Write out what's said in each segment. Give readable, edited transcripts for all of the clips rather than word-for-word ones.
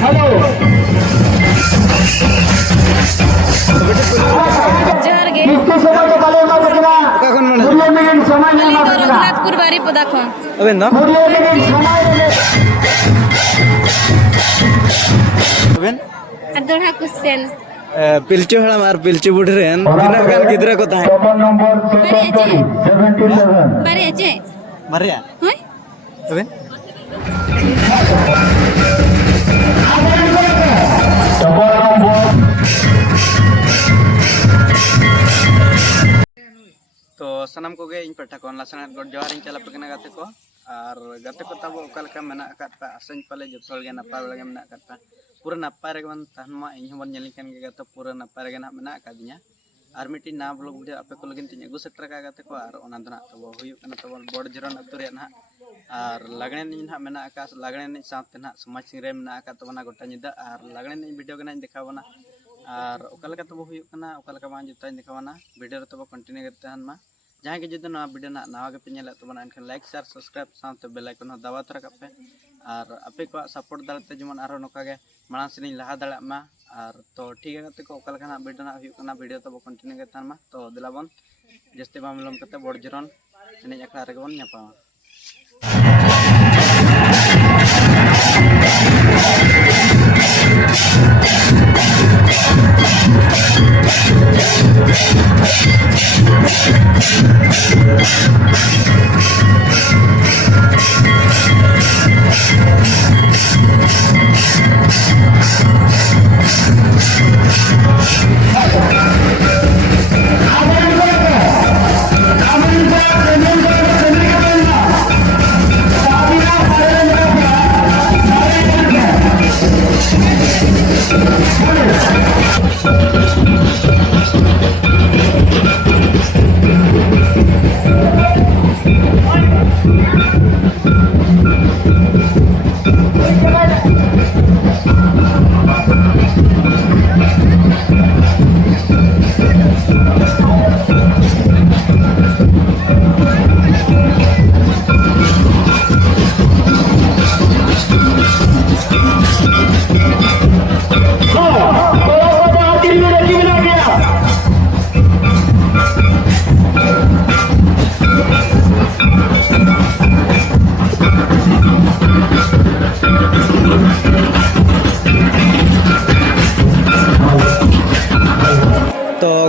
hello जोहार गे किसके समय के बाले में बजना कौन माने मुड़िए में समय नहीं तो बजना रघुनाथपुर बारी पदा खन अबे ना मुड़िए में समय अबे अदोढ़ा क्वेश्चन पिलचू हड़ाम और पिलचू बुढ़ी रेन तीना गान गिदरा को ताहे टोकन नंबर 77 बारे अचे मारिया होय अबे टोकन नंबर तो सनम को गे इन पठा को लासनात गड जोहार इन चला पकना गाते को और गाते को तब ओका लका मेना अकात पा आसेन पाले जतोल गे नापा बेला गे मेना अकात पा पूरा नापा रे बन तहनमा इन हबन नेली कान गे गाते पूरा नापा रे गे ना मेना अकादिया और मिट्टी ना ब्लॉग वीडियो आपे को लगिन तिन अगु सेटर का गाते को और ओना दना तब हुयु कना तब बड़ जरन अतुरे ना और लागणे नि ना मेना अका लागणे नि साथे ना समाज सिंगरे मेना अका तबना गोटा निदा और लागणे नि वीडियो गना देखावना और ओका लका तब हुयु कना ओका लका मा जता देखावना वीडियो तब कंटिन्यू करते हनमा जहाँ के जुदे ना वीडियो ना नवा के पे तबना एनखान लाइक शेयर सब्सक्राइब साथ बेल आइकन दबा तरह पे और आपे को सपोर्ट दालते जमन आरो नोका गे मांग से लहा दाड़ा और तो ठीक है को ओका लका वीडियो ना हुयु कना वीडियो तब कंटिन्यू करते हनमा तो दिलाबन जस्ते बाम लम करते बड़ जरन एने अखड़ा रे बन नेपामा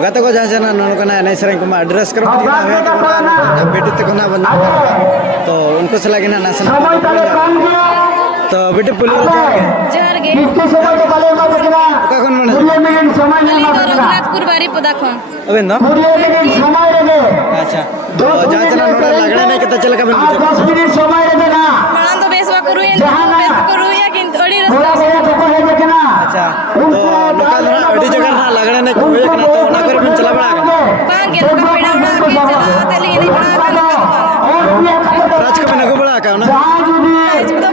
गाते को जहाँ जाना नौकना एने सेरें को एड्रेस करो बेटी तक ना बना तो उनको से लगे ना नासन तो बेटी पुलिस जोहार गे किसके समय के बाले में बजना कौन माने मुड़िए में समय नहीं तो बजना रघुनाथपुर बारी पदा खन अबे ना मुड़िए में समय लगे अच्छा तो जहाँ जाना नोड़ा लगने नहीं कितना चल का बन 10 मिनट समय लगे ना मां तो बेसवा करू या बेस करू या किंतु अड़ी थोड़ा रास्ता बहुत तो है देखना अच्छा तो लोकल ना अड़ी जगह ना लगने नहीं कोई करना तो ना करे बिन चला बड़ा बांग गे तो पेड़ा उड़ा के चला तेली नहीं बना का राज का बना को बड़ा का ना तो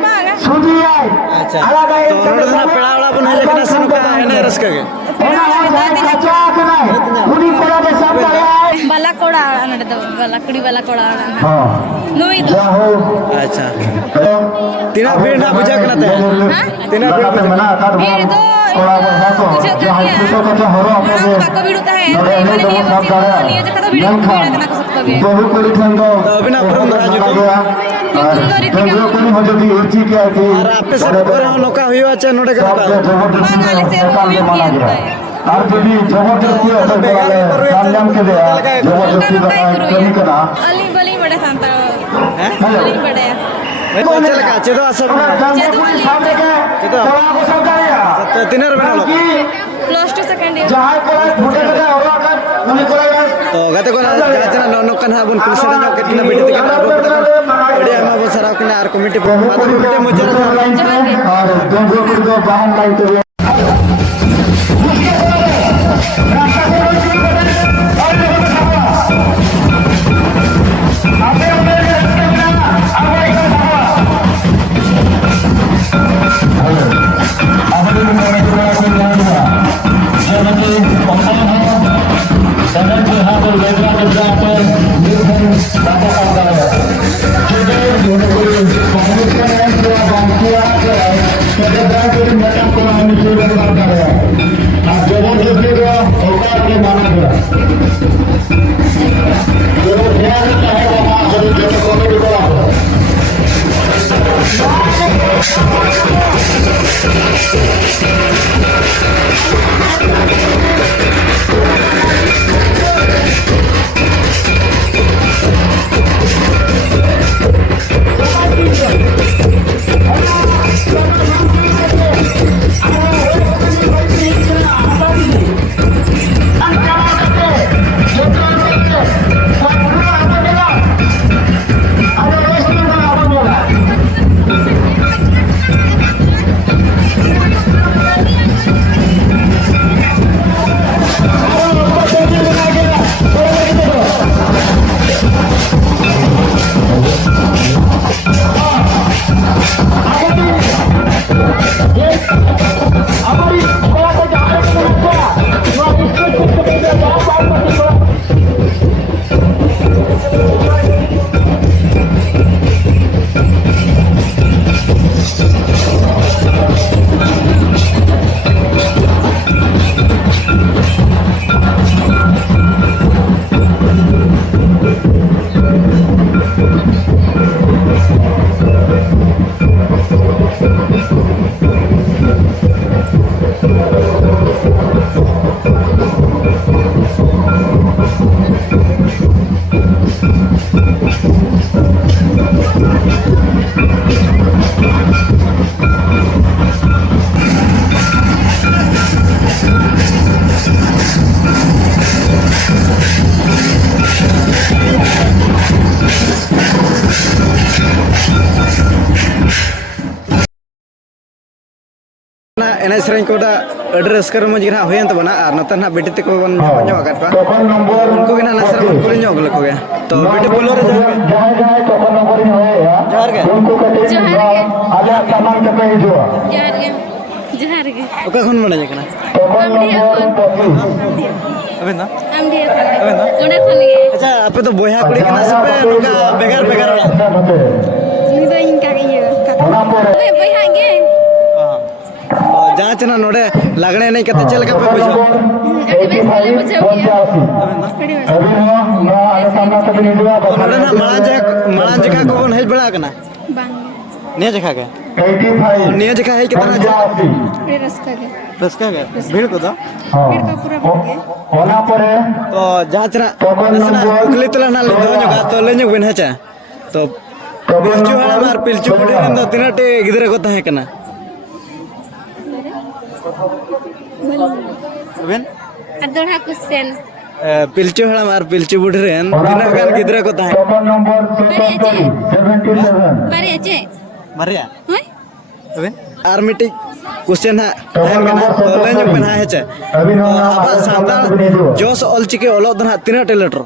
बांग अच्छा तो नोड़ा ना पेड़ा वाला बन है लेकिन सनु का एने रस का के बाला कोड़ा नडे तो बाला कुड़ी बाला कोड़ा नुई तो अच्छा तीना भीड़ ना बुझा करना ते तीना भीड़ भीड़ तो बुझे का बाको भीड़ होता है माने निये जका तो भीड़ भीड़ ना को सकता है तो अभी ना ब्रह्म राजू और आपे सब पर नौका हुआ अच्छा नोड़े का बांगाले से हुई किया है আর যদি জবরদস্তি আছে তাহলে জানলাম কে দেয়া জবরদস্তি का कमी करा अली बली बड़े सांता हैं अली बड़े चल का चेदो असब चेदो सामने के चेदो थोड़ा को सब करिया तो तीनर बना लो प्लस 2 सेकंड ईयर जहां को फुटे के होगा कर उन्हीं को तो गाते को जहाँ जना नौ नौकन है बुन पुलिस ने के तीन बेटी के बाबू पटा एडी हम अब सराव के आर कमिटी माता कमिटी मुझे और दोनों को बाहर लाइन तो नीचे बर्बाद कर रहा है जबरदस्ती का औकात के माना गया जो ध्यान है वहां सभी जगह कॉमेडी करा एने सेरें को अड़ी रस्कर मज गे हुए तबना और नते ना बेटी तक बन उनको भी ना नसर कुली को गया तो बेटी बोलो रे जोहार के ओका खन बना जकना अबेना अच्छा आपे तो बोया कुड़ी के ना सबे नुका बेगार बेगार जहाँ चना नोड़े लगने नहीं कहते चल के पे बुझो नोड़े ना मळा जगह को बन हेज बड़ा करना निया जगह के निया जगह है कितना रस्का के भीड़ को तो तो जहाँ चना कुकली तला ना ले दो जगह तो ले जग बिन है तो पिलचू हला मार पिलचू बड़ी रंदो तीना टे गिदरे को तहे कना अबेन अदोड़ा क्वेश्चन पिलचू हड़ाम और पिलचू बुढ़ी रेन तीना गान गिदरा को ताहे मारिया अबेन आर मिटी क्वेश्चन है तहन गना तो लेन बन है चे अब सांताल जोस ऑलचिके ओलो दना तीना टेलेटर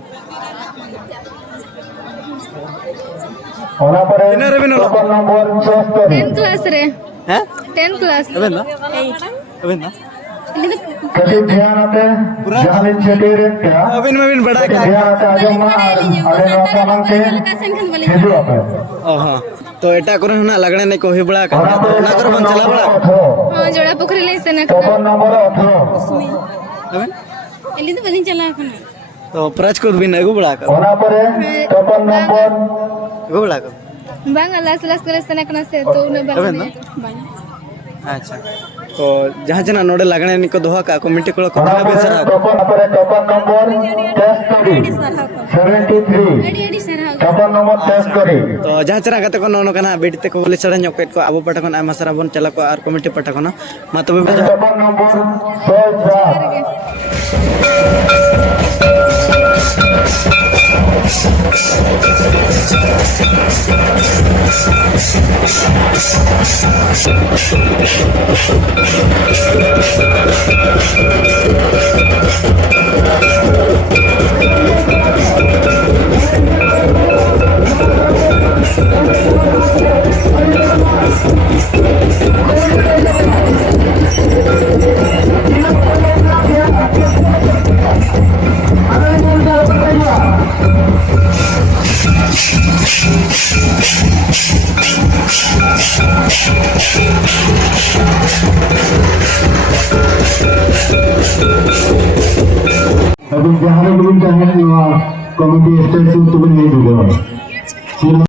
तीना रेबिन ओलो 10th क्लास रे हैं 10th क्लास अबेन ना कभी ध्यान आते जहाँ भी छेटे रहते हैं अबेन में बड़ा का ध्यान आता है जब माँ अरे नौका मांग के भेजो आप हाँ तो एटा करे ना लगने नहीं कोई बड़ा का ना कर बन चला बड़ा हां जोड़ा पोखरी ले से ना टोकन नंबर 18 अबेन एली तो बदिन चला खना तो प्राइज को भी नगु बड़ा का होना पड़े टोकन नंबर गु बड़ा का बांग लास लास करे से ना कना से तो न बांग अच्छा तो जहाँ जना नोड़े लगने निको दोहा का कमिटी को कतना बे सरा टोकन नंबर टेस्ट करी 73 एडी सरा टोकन नंबर टेस्ट करी तो जहाँ चरा गते को नोनो कना बेटी ते को बोले सरा ñoket को आबो पटा कोन आमा सरा बन चला को आर कमिटी पटा कोन मा तबे टोकन नंबर 7 এবং যাহারে বলুন তাহারে কমিটি স্টেজ তুমি নিয়ে দিতে